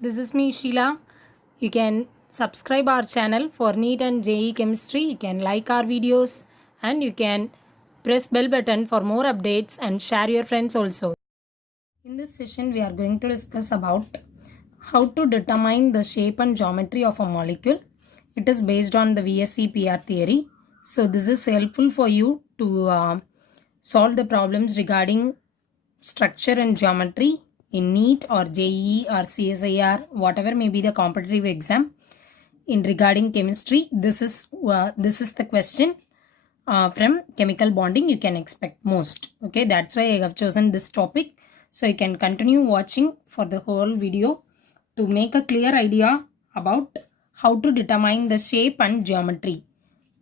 This is me Sheila. You can subscribe our channel for NEET and JEE Chemistry. You can like our videos and you can press bell button for more updates and share your friends also. In this session we are going to discuss about how to determine the shape and geometry of a molecule. It is based on the VSE PR theory. So this is helpful for you to solve the problems regarding structure and geometry in NEET or JEE or CSIR, whatever may be the competitive exam. In regarding chemistry, this is the question from chemical bonding you can expect most. Okay, that's why I have chosen this topic. So you can continue watching for the whole video to make a clear idea about how to determine the shape and geometry.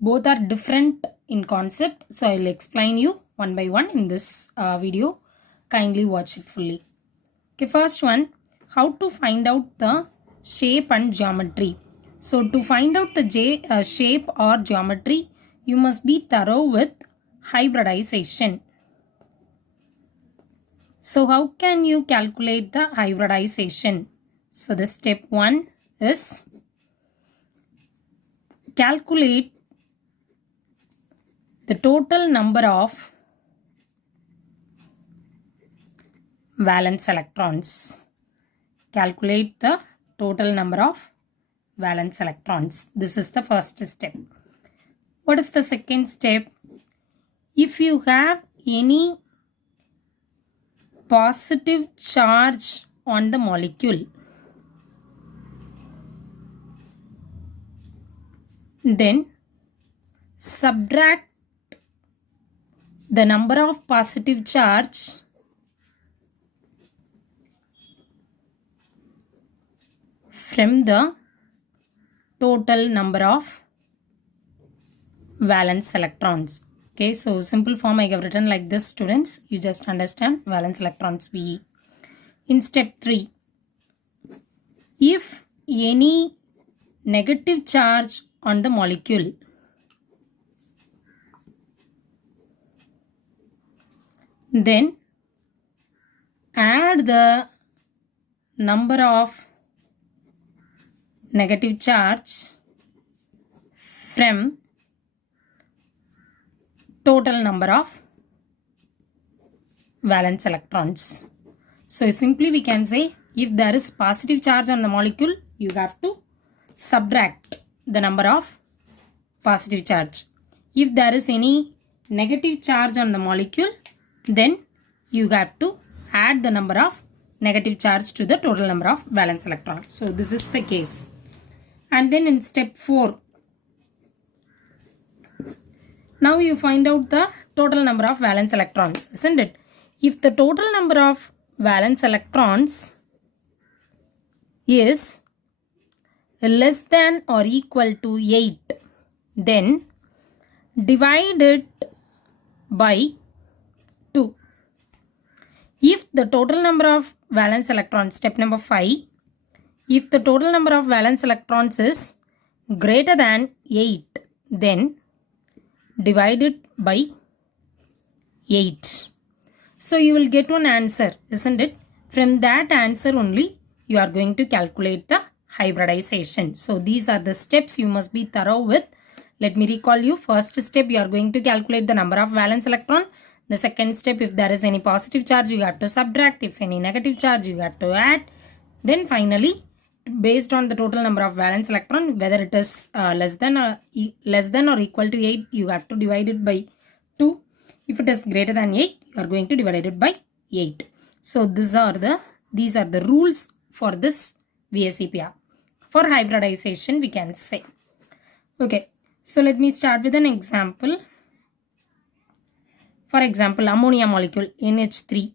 Both are different in concept, so I'll explain you one by one in this video. Kindly watch it fully. Okay, first one, how to find out the shape and geometry. So to find out the shape or geometry, you must be thorough with hybridization. So how can you calculate the hybridization? So the step 1 is calculate the total number of valence electrons. Calculate the total number of valence electrons. This is the first step. What is the second step? If you have any positive charge on the molecule, then subtract the number of positive charge from the total number of valence electrons. Okay, so simple form I have written like this, students. You just understand valence electrons VE. In step 3, if any negative charge on the molecule then add the number of negative charge from total number of valence electrons. So simply we can say, if there is positive charge on the molecule, you have to subtract the number of positive charge. If there is any negative charge on the molecule, then you have to add the number of negative charge to the total number of valence electrons. So this is the case. And then in step 4, now you find out the total number of valence electrons, isn't it? If the total number of valence electrons is less than or equal to 8, then divide it by 2. If the total number of valence electrons, step number 5, if the total number of valence electrons is greater than 8, then divide it by 8. So you will get one answer, isn't it? From that answer only you are going to calculate the hybridization. So these are the steps you must be thorough with. Let me recall you. First step, you are going to calculate the number of valence electron. The second step, if there is any positive charge, you have to subtract. If any negative charge, you have to add. Then finally, based on the total number of valence electron, whether it is less than or equal to 8, you have to divide it by 2. If it is greater than 8, you are going to divide it by 8. So these are the rules for this VSEPR. For hybridization, we can say. Okay, so let me start with an example. For example, ammonia molecule NH3.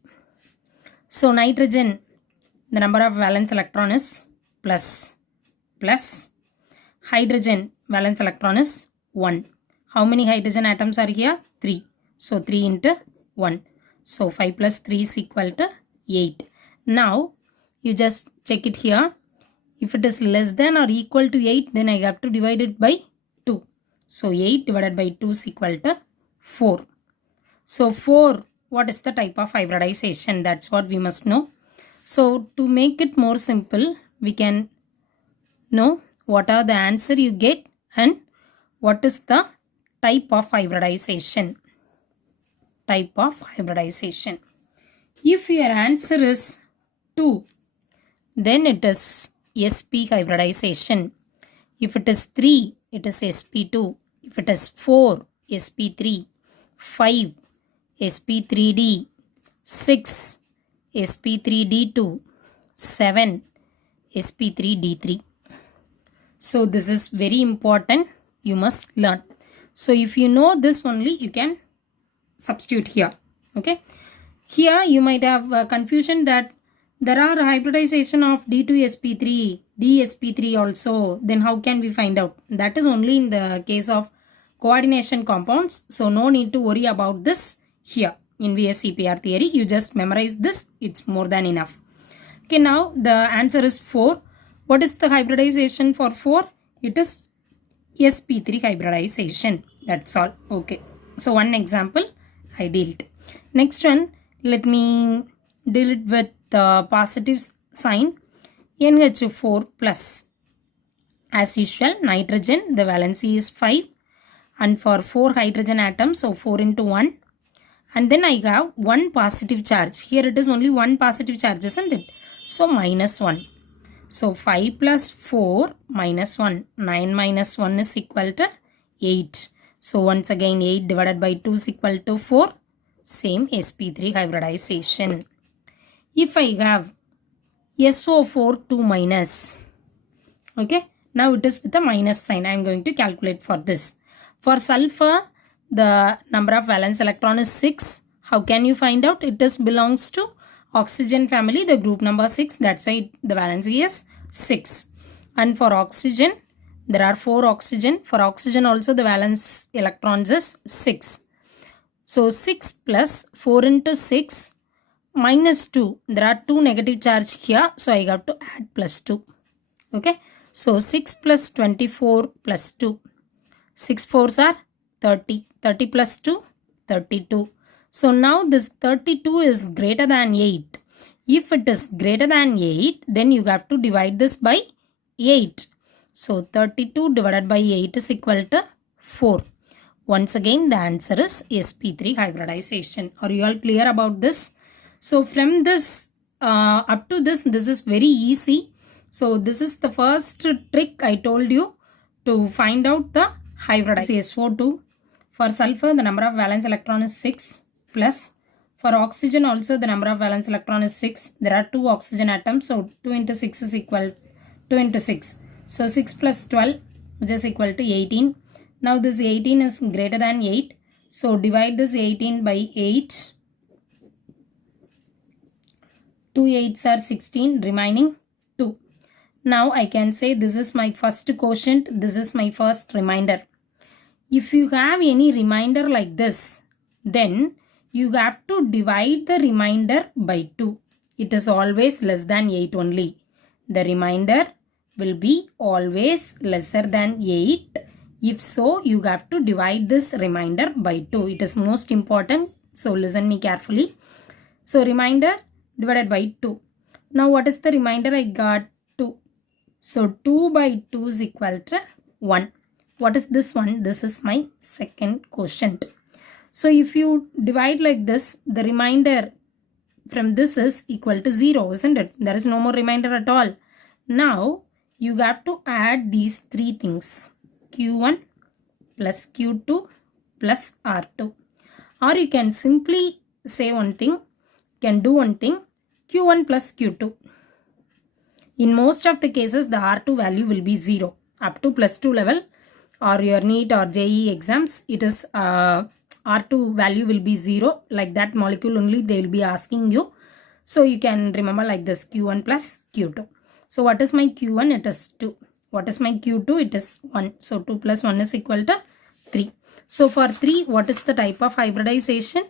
So nitrogen, the number of valence electron is plus. Hydrogen valence electron is 1. How many hydrogen atoms are here? 3. So 3 into 1. So 5 plus 3 is equal to 8. Now you just check it here. If it is less than or equal to 8, then I have to divide it by 2. So 8 divided by 2 is equal to 4. So 4, what is the type of hybridization? That's what we must know. So to make it more simple, we can know what are the answer you get and what is the type of hybridization. Type of hybridization. If your answer is 2, then it is sp hybridization. If it is 3, it is sp2. If it is 4, sp3. 5, sp3d. 6, sp3d2. 7, sp3d3. So this is very important. You must learn. So if you know this only, you can substitute here. Okay. Here you might have confusion that there are hybridization of D2sp3, dsp3 also. Then how can we find out? That is only in the case of coordination compounds. So no need to worry about this here in VSEPR theory. You just memorize this. It's more than enough. Okay, now the answer is 4. What is the hybridization for 4? It is sp3 hybridization. That's all. Okay. So one example I dealt. Next one, let me deal it with the positive sign. NH4 plus. As usual, nitrogen, the valency is 5. And for 4 hydrogen atoms, so 4 into 1. And then I have 1 positive charge. Here it is only 1 positive charge, isn't it? So minus 1. So 5 plus 4 minus 1. 9 minus 1 is equal to 8. So once again 8 divided by 2 is equal to 4. Same sp3 hybridization. If I have SO4 2 minus. Okay. Now it is with a minus sign. I am going to calculate for this. For sulfur, the number of valence electron is 6. How can you find out? It is belongs to oxygen family, the group number 6. That's why the valency is 6. And for oxygen, there are 4 oxygen. For oxygen also the valence electrons is 6. So 6 plus 4 into 6 minus 2. There are 2 negative charge here. So I have to add plus 2. Okay. So 6 plus 24 plus 2. 6 fours are 30. 30 plus 2, 32. So now this 32 is greater than 8. If it is greater than 8, then you have to divide this by 8. So 32 divided by 8 is equal to 4. Once again, the answer is sp3 hybridization. Are you all clear about this? So from this up to this is very easy. So this is the first trick I told you to find out the hybridization. SO2. For sulfur, the number of valence electron is 6 plus. For oxygen also, the number of valence electron is 6. There are 2 oxygen atoms. So 2 into 6 is equal 2 into 6. So 6 plus 12, which is equal to 18. Now this 18 is greater than 8. So divide this 18 by 8. 2 8s are 16, remaining 2. Now I can say this is my first quotient. This is my first remainder. If you have any remainder like this, then you have to divide the remainder by 2. It is always less than 8 only. The remainder will be always lesser than 8. If so, you have to divide this remainder by 2. It is most important. So listen me carefully. So remainder divided by 2. Now what is the remainder? I got 2. So 2 by 2 is equal to 1. What is this one? This is my second quotient. So if you divide like this, the remainder from this is equal to 0, isn't it? There is no more remainder at all. Now you have to add these 3 things. Q1 plus Q2 plus R2. Or you can simply say one thing, can do one thing, Q1 plus Q2. In most of the cases, the R2 value will be 0. Up to plus 2 level or your NEET or JEE exams, it is R2 value will be 0. Like that molecule only they will be asking you. So you can remember like this, Q1 plus Q2. So what is my Q1? It is 2. What is my Q2? It is 1. So 2 plus 1 is equal to 3. So for 3, what is the type of hybridization?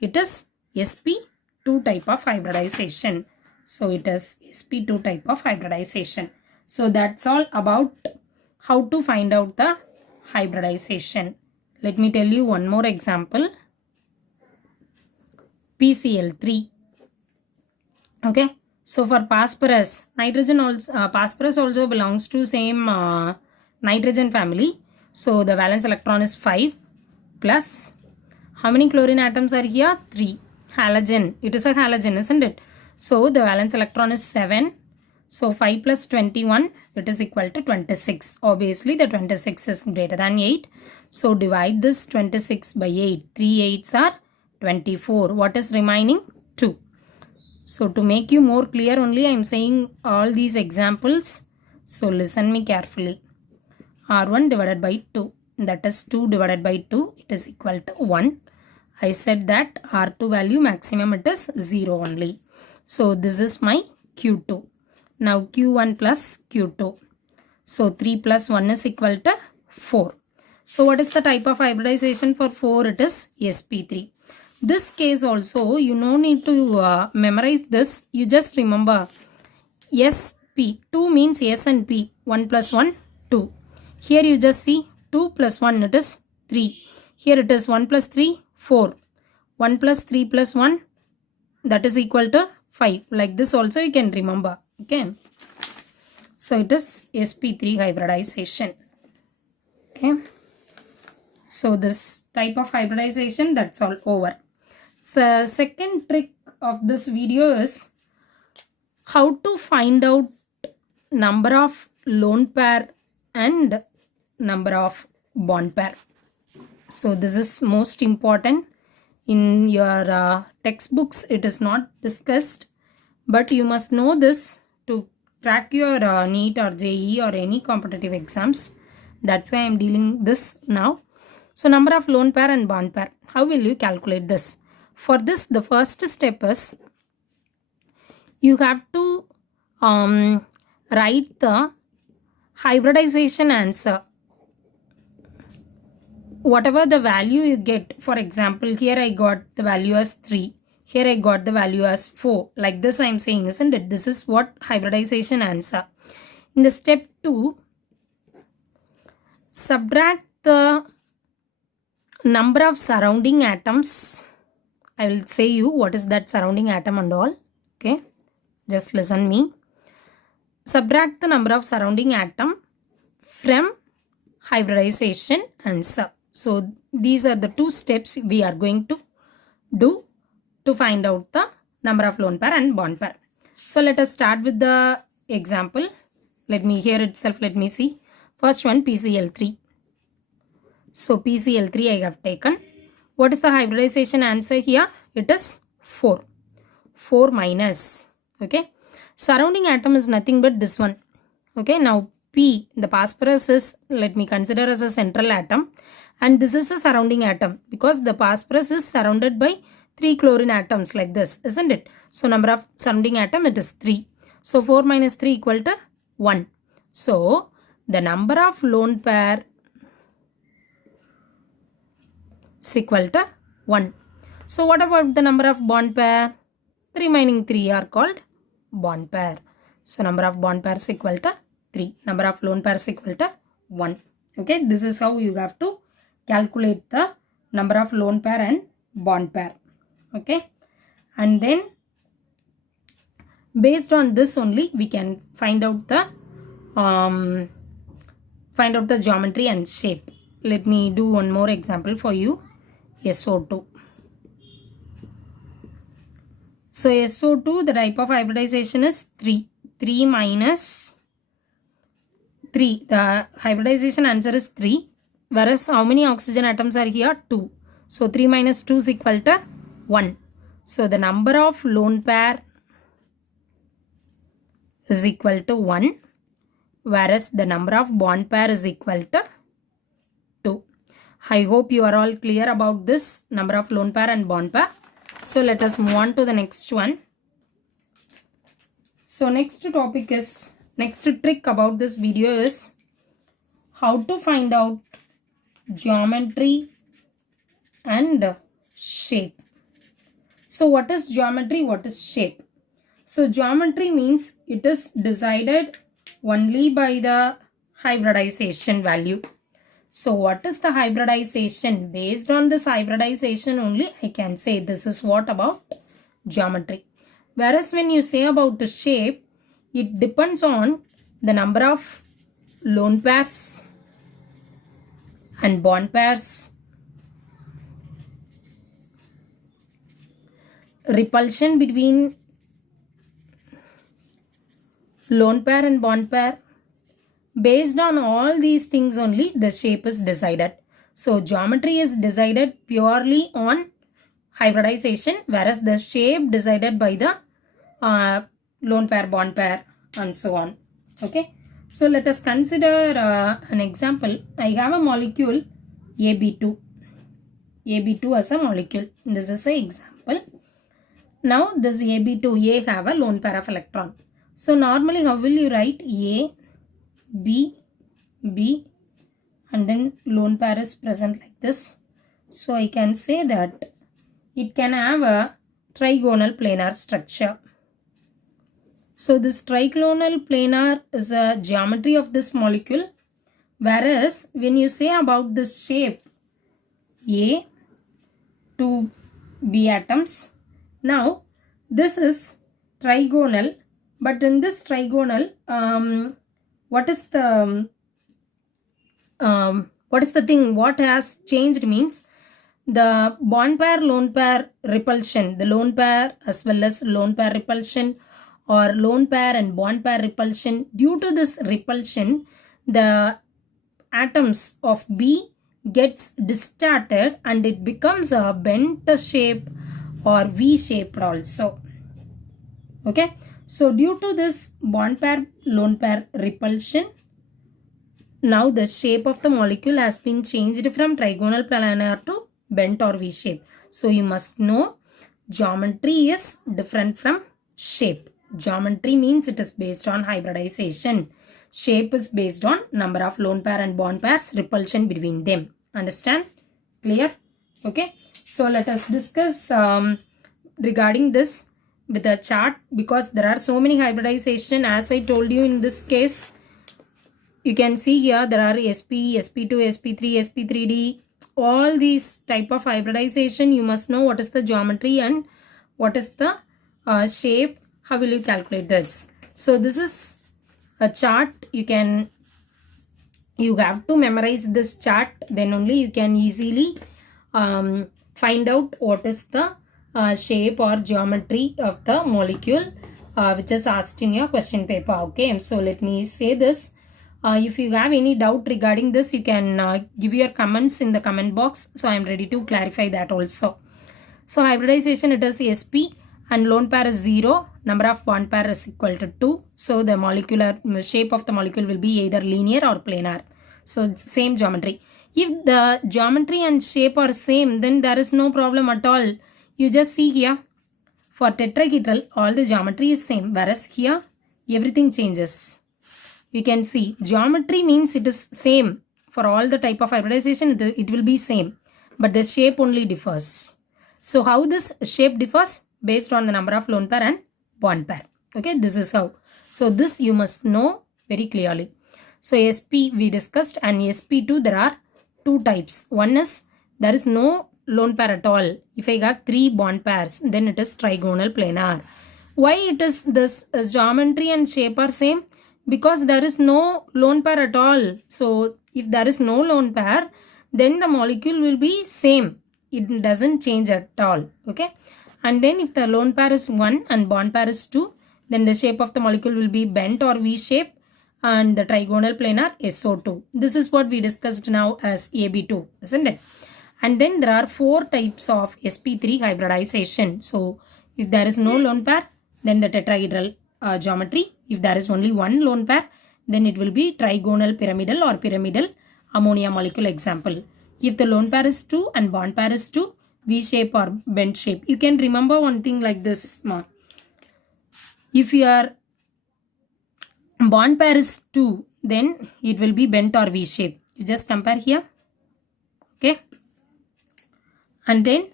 It is sp2 type of hybridization. So it is sp2 type of hybridization. So that's all about how to find out the hybridization. Let me tell you one more example. PCl3. Okay. So for phosphorus, nitrogen also phosphorus also belongs to same nitrogen family. So the valence electron is 5 plus how many chlorine atoms are here? 3. Halogen, it is a halogen, isn't it? So the valence electron is 7. So 5 plus 21, it is equal to 26. Obviously the 26 is greater than 8. So divide this 26 by 8. 3 8s are 24. What is remaining? 2. So to make you more clear only, I am saying all these examples. So listen me carefully. R1 divided by 2, that is 2 divided by 2, it is equal to 1. I said that R2 value maximum it is 0 only. So this is my Q2. Now Q1 plus Q2. So 3 plus 1 is equal to 4. So what is the type of hybridization for 4? It is sp3. This case also you no need to memorize this. You just remember sp. 2 means s and p. 1 plus 1, 2. Here you just see 2 plus 1 it is 3. Here it is 1 plus 3, 4. 1 plus 3 plus 1 that is equal to 5. Like this also you can remember. Okay. So it is sp3 hybridization. Okay. So this type of hybridization, that's all over. The second trick of this video is how to find out number of lone pair and number of bond pair. So this is most important. In your textbooks it is not discussed, but you must know this to crack your NEET or JEE or any competitive exams. That's why I am dealing this now. So number of lone pair and bond pair. How will you calculate this? For this, the first step is you have to write the hybridization answer. Whatever the value you get, for example, here I got the value as 3. Here I got the value as 4. Like this I am saying, isn't it? This is what hybridization answer. In the step 2, subtract the number of surrounding atoms. I will say you what is that surrounding atom and all. Okay, just listen me. Subtract the number of surrounding atom from hybridization answer. So these are the 2 steps we are going to do to find out the number of lone pair and bond pair. So let us start with the example. Let me here itself, let me see. First one, PCl3. So PCl3 I have taken. What is the hybridization answer here? It is 4. 4 minus. Okay. Surrounding atom is nothing but this one. Okay. Now P, the phosphorus is, let me consider as a central atom. And this is a surrounding atom because the phosphorus is surrounded by 3 chlorine atoms like this, isn't it? So number of surrounding atom, it is 3. So 4 minus 3 equal to 1. So the number of lone pair is equal to 1. So what about the number of bond pair? The remaining 3 are called bond pair. So number of bond pairs is equal to 3. Number of lone pairs is equal to 1. Okay, this is how you have to calculate the number of lone pair and bond pair. Okay, and then based on this only we can find out the geometry and shape. Let me do one more example for you. SO2. So SO2, the type of hybridization is 3. 3 minus 3. The hybridization answer is 3. Whereas how many oxygen atoms are here? 2. So 3 minus 2 is equal to 1. So the number of lone pair is equal to 1. Whereas the number of bond pair is equal to 2. I hope you are all clear about this number of lone pair and bond pair. So let us move on to the next one. So next trick about this video is how to find out geometry and shape. So what is geometry? What is shape? So geometry means it is decided only by the hybridization value. So what is the hybridization? Based on this hybridization only I can say this is what about geometry. Whereas when you say about the shape, it depends on the number of lone pairs and bond pairs, repulsion between lone pair and bond pair. Based on all these things only, the shape is decided. So geometry is decided purely on hybridization, whereas the shape decided by the lone pair, bond pair, and so on. Okay. So let us consider an example. I have a molecule AB2. AB2 as a molecule. This is an example. Now this AB2A have a lone pair of electron. So normally how will you write? A, B, B, and then lone pair is present like this. So I can say that it can have a trigonal planar structure. So this trigonal planar is a geometry of this molecule, whereas when you say about this shape A to B atoms, now this is trigonal, but in this trigonal, what is the thing? What has changed means the bond pair lone pair repulsion, the lone pair as well as lone pair repulsion, or lone pair and bond pair repulsion. Due to this repulsion, the atoms of B gets distorted and it becomes a bent shape or V shaped also. Okay. So due to this bond pair lone pair repulsion, now the shape of the molecule has been changed from trigonal planar to bent or V shape. So you must know geometry is different from shape. Geometry means it is based on hybridization. Shape is based on number of lone pair and bond pairs, repulsion between them. Understand? Clear? Okay. So let us discuss regarding this with a chart, because there are so many hybridization. As I told you in this case, you can see here there are SP, SP2, SP3, SP3D. All these type of hybridization, you must know what is the geometry and what is the shape. How will you calculate this? So this is a chart. You have to memorize this chart, then only you can easily find out what is the shape or geometry of the molecule which is asked in your question paper. Okay, so let me say this. If you have any doubt regarding this, you can give your comments in the comment box. So I am ready to clarify that also. So hybridization, it is SP and lone pair is 0. Number of bond pair is equal to 2. So the molecular shape of the molecule will be either linear or planar. So same geometry. If the geometry and shape are same, then there is no problem at all. You just see here, for tetrahedral, all the geometry is same, whereas here, everything changes. You can see geometry means it is same. For all the type of hybridization, it will be same, but the shape only differs. So how this shape differs? Based on the number of lone pair and bond pair. Okay, this is how. So this you must know very clearly. So SP we discussed, and SP2 there are two types. One is there is no lone pair at all. If I have 3 bond pairs, then it is trigonal planar. Why it is this geometry and shape are same? Because there is no lone pair at all. So if there is no lone pair, then the molecule will be same. It doesn't change at all. Okay. And then if the lone pair is 1 and bond pair is 2, then the shape of the molecule will be bent or V shape, and the trigonal planar SO2. This is what we discussed now as AB2, isn't it? And then there are 4 types of SP3 hybridization. So if there is no lone pair, then the tetrahedral geometry. If there is only one lone pair, then it will be trigonal pyramidal or pyramidal ammonia molecule example. If the lone pair is 2 and bond pair is 2, V shape or bent shape. You can remember one thing like this. If your bond pair is 2, then it will be bent or V shape. You just compare here. Okay. And then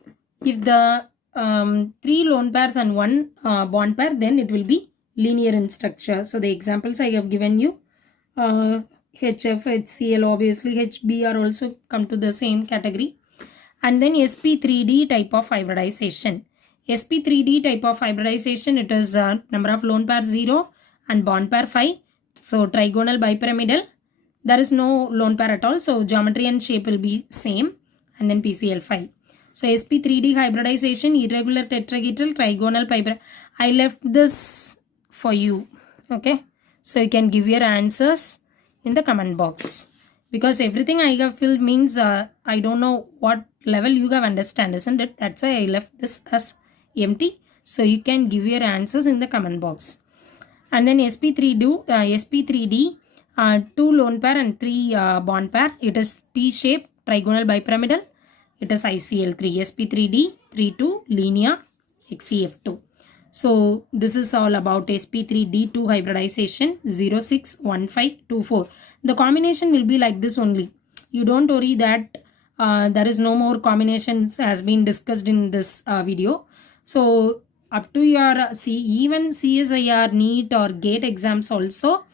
if the 3 lone pairs and 1 bond pair, then it will be linear in structure. So the examples I have given you, HF, HCl, obviously HB are also come to the same category. And then SP3D type of hybridization. sp3d type of hybridization, it is number of lone pair 0 and bond pair 5. So trigonal bipyramidal, there is no lone pair at all, so geometry and shape will be same, and then PCl 5. So sp3d hybridization, irregular tetrahedral trigonal bipyramidal. I left this for you, okay? So you can give your answers in the comment box, because everything I have filled means I don't know what level you have understand, isn't it? That's why I left this as empty. So you can give your answers in the comment box. And then sp3d 2 lone pair and 3 bond pair, it is T-shaped trigonal bipyramidal, it is ICL3. sp3d 3-2 linear XCF2. So this is all about sp3d2 hybridization 061524. The combination will be like this only. You don't worry that there is no more combinations has been discussed in this video. So up to your even CSIR, NEET or GATE exams also,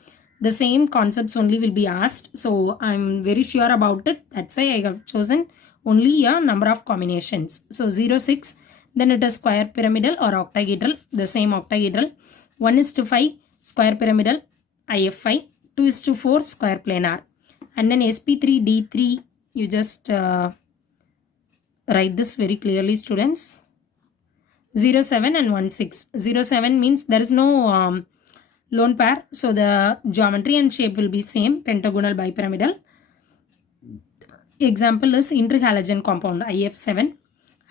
the same concepts only will be asked. So I'm very sure about it. That's why I have chosen only a number of combinations. So 06, then it is square pyramidal or octahedral, the same octahedral. 1:5 square pyramidal, IF5. 2:4 square planar. And then sp3d3, you just write this very clearly, students. 07 and 16. 07 means there is no lone pair, so the geometry and shape will be same, pentagonal bipyramidal. Example is interhalogen compound, IF7.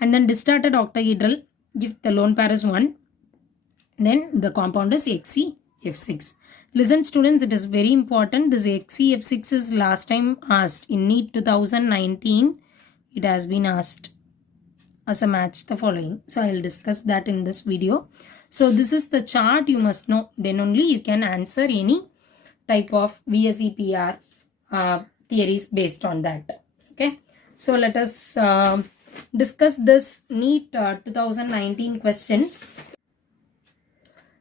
And then distorted octahedral, if the lone pair is 1, then the compound is XCF6. Listen students, it is very important. This XCF6 is last time asked in NEET 2019. It has been asked as a match the following. So I will discuss that in this video. So this is the chart you must know. Then only you can answer any type of VSEPR theories based on that. Okay. So let us discuss this NEET 2019 question.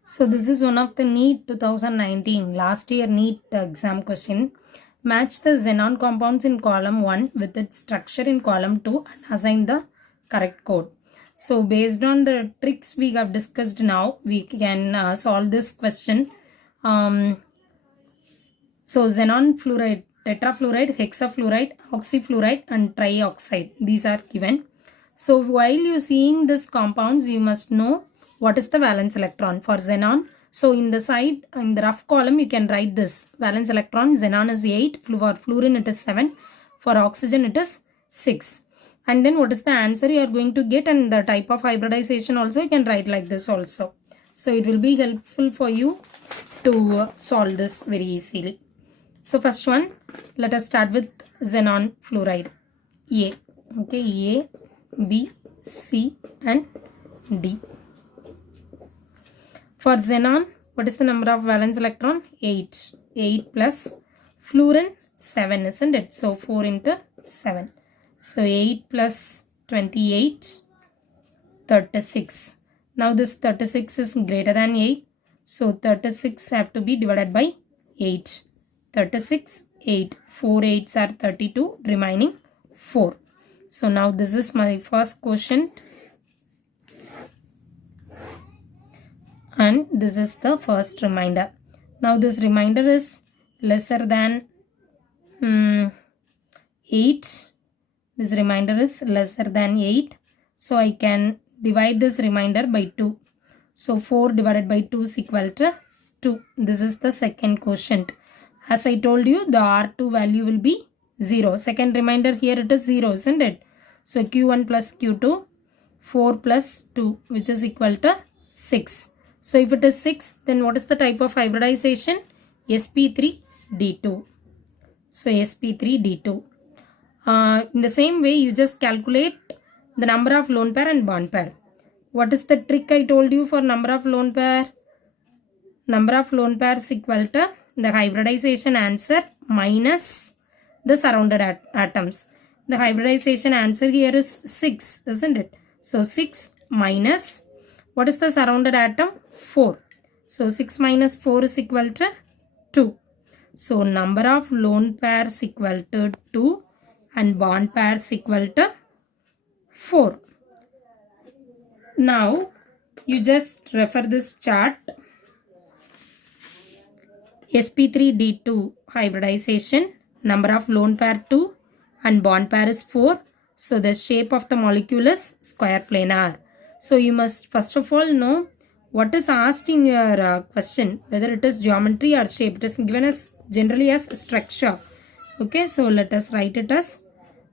So this is one of the NEET 2019 last year NEET exam question. Match the xenon compounds in column 1 with its structure in column 2 and assign the correct code. So based on the tricks we have discussed now, we can solve this question. So xenon fluoride, tetrafluoride, hexafluoride, oxyfluoride and trioxide, these are given. So while you seeing this compounds, you must know what is the valence electron for xenon. So in the side, in the rough column, you can write this valence electron. Xenon is 8, for fluorine it is 7, for oxygen it is 6. And then what is the answer you are going to get, and the type of hybridization also you can write like this also. So it will be helpful for you to solve this very easily. So first one, let us start with xenon fluoride. A. Okay, A, B, C and D. For xenon, what is the number of valence electron? 8. 8 plus fluorine 7, isn't it? So 4 into 7. So 8 plus 28, 36. Now this 36 is greater than 8. So 36 have to be divided by 8. 36, 8. 4 8s are 32, remaining 4. So now this is my first quotient. And this is the first remainder. Now this remainder is lesser than 8. This remainder is lesser than 8. So I can divide this remainder by 2. So 4 divided by 2 is equal to 2. This is the second quotient. As I told you, the R2 value will be 0. Second remainder here it is 0, isn't it? So Q1 plus Q2, 4 plus 2, which is equal to 6. So if it is 6, then what is the type of hybridization? sp3d2. So sp3d2. In the same way, you just calculate the number of lone pair and bond pair. What is the trick I told you for number of lone pair? Number of lone pairs equal to the hybridization answer minus the surrounded atoms. The hybridization answer here is 6, isn't it? So 6 minus, what is the surrounded atom? 4. So 6 minus 4 is equal to 2. So number of lone pairs equal to 2 and bond pairs equal to 4. Now you just refer this chart. sp3d2 hybridization, number of lone pair 2 and bond pair is 4. So the shape of the molecule is square planar. So you must first of all know what is asked in your question, whether it is geometry or shape. It is given as generally as structure. Okay, so let us write it as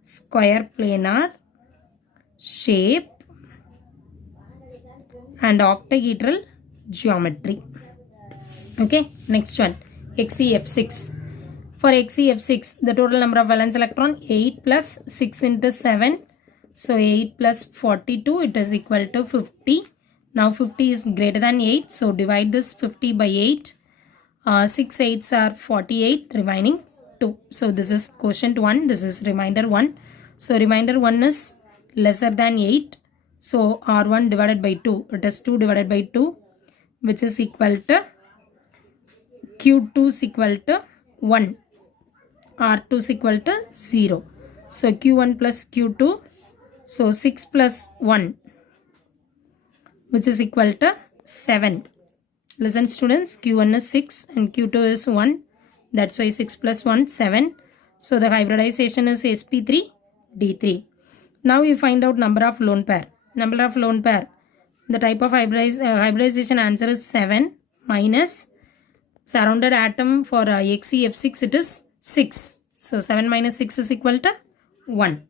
square planar, shape and octahedral geometry. Okay, next one, XeF6. For XeF6, the total number of valence electron 8 plus 6 into 7. So 8 plus 42, it is equal to 50. Now 50 is greater than 8. So divide this 50 by 8. 6 8s are 48, remaining 2. So this is quotient 1. This is remainder 1. So remainder 1 is lesser than 8. So R1 divided by 2. It is 2 divided by 2, which is equal to Q2 is equal to 1. R2 is equal to 0. So Q1 plus Q2. So 6 plus 1, which is equal to 7. Listen students, Q1 is 6 and Q2 is 1. That's why 6 plus 1, 7. So the hybridization is sp3d3. Now you find out number of lone pair. Number of lone pair. The type of hybridization answer is 7 minus surrounded atom for XeF6, it is 6. So 7 minus 6 is equal to 1.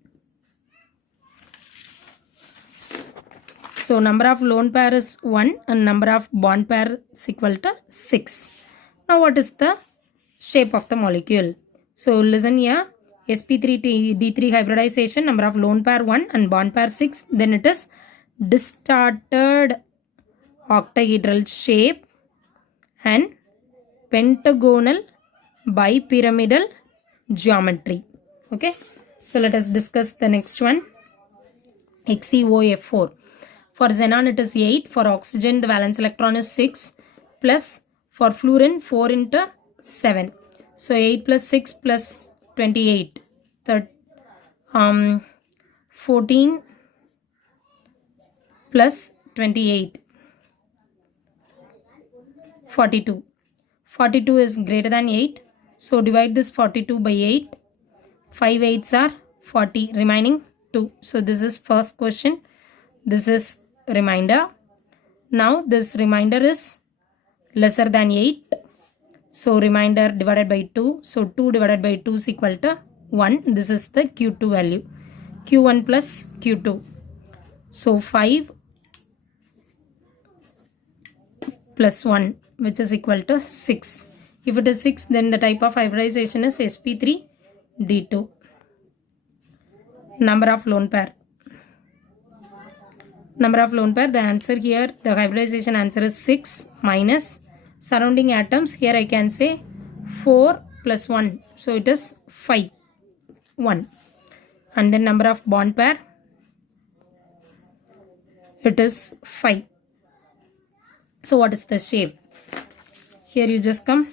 So number of lone pair is 1 and number of bond pair is equal to 6. Now what is the shape of the molecule? So listen here, sp3d3 hybridization, number of lone pair 1 and bond pair 6. Then it is distorted octahedral shape and pentagonal bipyramidal geometry. Okay, so let us discuss the next one, XeOF4. For xenon it is 8, for oxygen the valence electron is 6, plus for fluorine 4 into 7. So 8 plus 6 plus 28, 14 plus 28, 42. 42 is greater than 8. So divide this 42 by 8. 5 8s are 40, remaining 2. So this is first question. This is remainder. Now this remainder is lesser than 8. So remainder divided by 2. So 2 divided by 2 is equal to 1. This is the Q2 value. Q1 plus Q2. So 5 plus 1, which is equal to 6. If it is 6, then the type of hybridization is sp3d2. Number of lone pair. Number of lone pair, the answer here, the hybridization answer is 6 minus surrounding atoms. Here I can say 4 plus 1. So it is 5. 1. And then number of bond pair, it is 5. So what is the shape? Here you just come,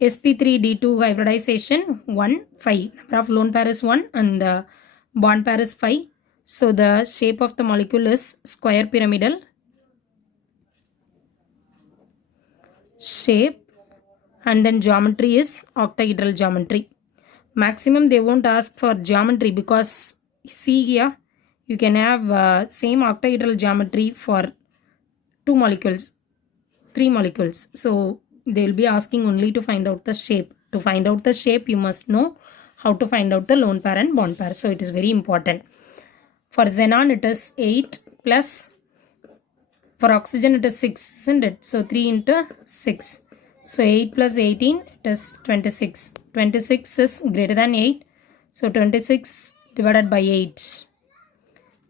sp3d2 hybridization 1, 5. Number of lone pair is 1 and bond pair is 5. So the shape of the molecule is square pyramidal shape and then geometry is octahedral geometry. Maximum they won't ask for geometry because see here you can have same octahedral geometry for 2 molecules, 3 molecules. So they will be asking only to find out the shape. To find out the shape you must know how to find out the lone pair and bond pair. So it is very important. For xenon it is 8 plus, for oxygen it is 6, isn't it? So 3 into 6. So 8 plus 18, it is 26. 26 is greater than 8. So 26 divided by 8.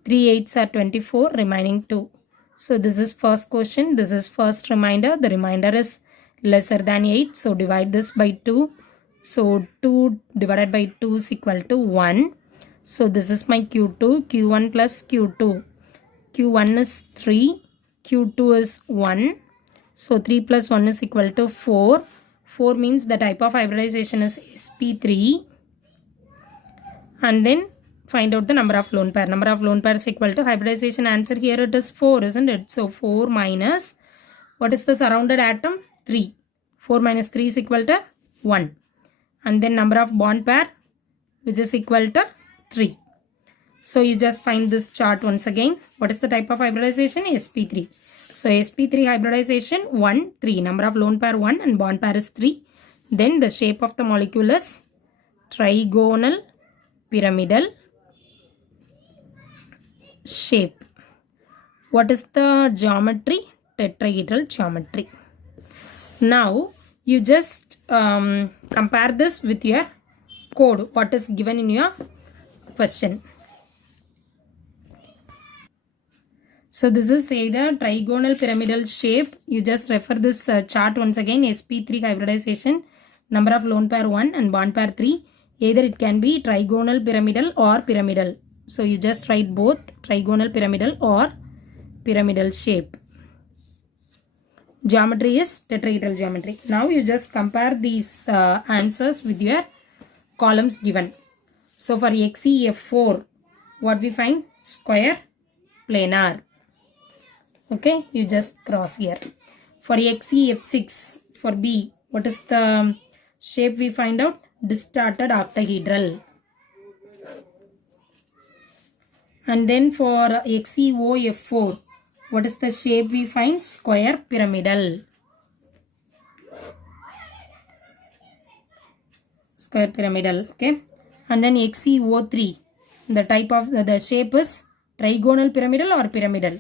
3 8s are 24, remaining 2. So this is first question. This is first remainder. The remainder is lesser than 8. So divide this by 2. So 2 divided by 2 is equal to 1. So this is my Q2, Q1 plus Q2. Q1 is 3, Q2 is 1. So 3 plus 1 is equal to 4. 4 means the type of hybridization is sp3. And then find out the number of lone pair. Number of lone pair is equal to hybridization answer here it is 4, isn't it? So 4 minus, what is the surrounded atom? 3. 4 minus 3 is equal to 1. And then number of bond pair, which is equal to 3. So you just find this chart once again. What is the type of hybridization? sp3. So sp3 hybridization 1, 3. Number of lone pair 1 and bond pair is 3. Then the shape of the molecule is trigonal pyramidal shape. What is the geometry? Tetrahedral geometry. Now you just compare this with your code, what is given in your question. So this is either trigonal pyramidal shape. You just refer this chart once again. sp3 hybridization, number of lone pair 1 and bond pair 3. Either it can be trigonal pyramidal or pyramidal. So you just write both trigonal pyramidal or pyramidal shape. Geometry is tetrahedral geometry. Now you just compare these answers with your columns given. So for XeF4, what we find? Square planar. Okay, you just cross here. For XeF6, for B, what is the shape we find out? Distorted octahedral. And then for XeOF4, what is the shape we find? Square pyramidal. Square pyramidal, okay. And then XeO3, the type of the shape is trigonal pyramidal or pyramidal.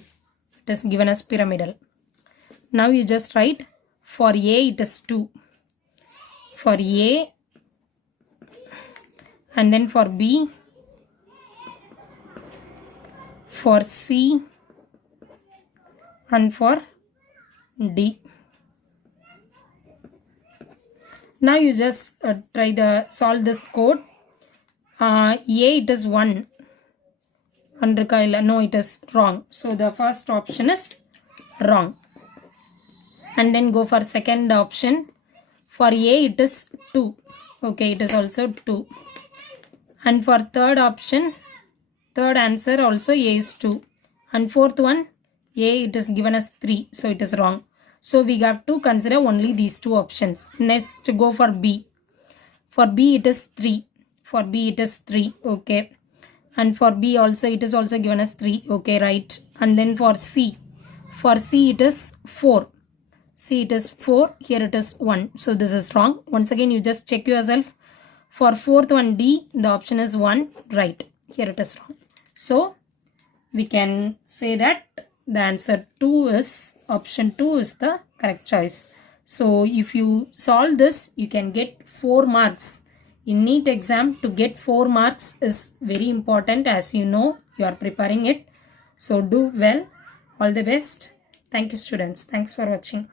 It is given as pyramidal. Now you just write for A it is 2. For A, and then for B, for C, and for D. Now you just solve this code. A it is 1. No, it is wrong. So the first option is wrong. And then go for second option. For A it is 2. Okay, it is also 2. And for third option, third answer also A is 2. And fourth one, A it is given as 3. So it is wrong. So we have to consider only these two options. Next go for B. For B it is 3. For B it is 3. Okay. And for B also it is also given as 3. Okay, right. And then for C. For C it is 4. C it is 4. Here it is 1. So this is wrong. Once again you just check yourself. For fourth one D, the option is 1. Right. Here it is wrong. So we can say that the answer 2 is, option 2 is the correct choice. So if you solve this, you can get 4 marks. In NEET exam, to get 4 marks is very important, as you know, you are preparing it. So do well. All the best. Thank you, students. Thanks for watching.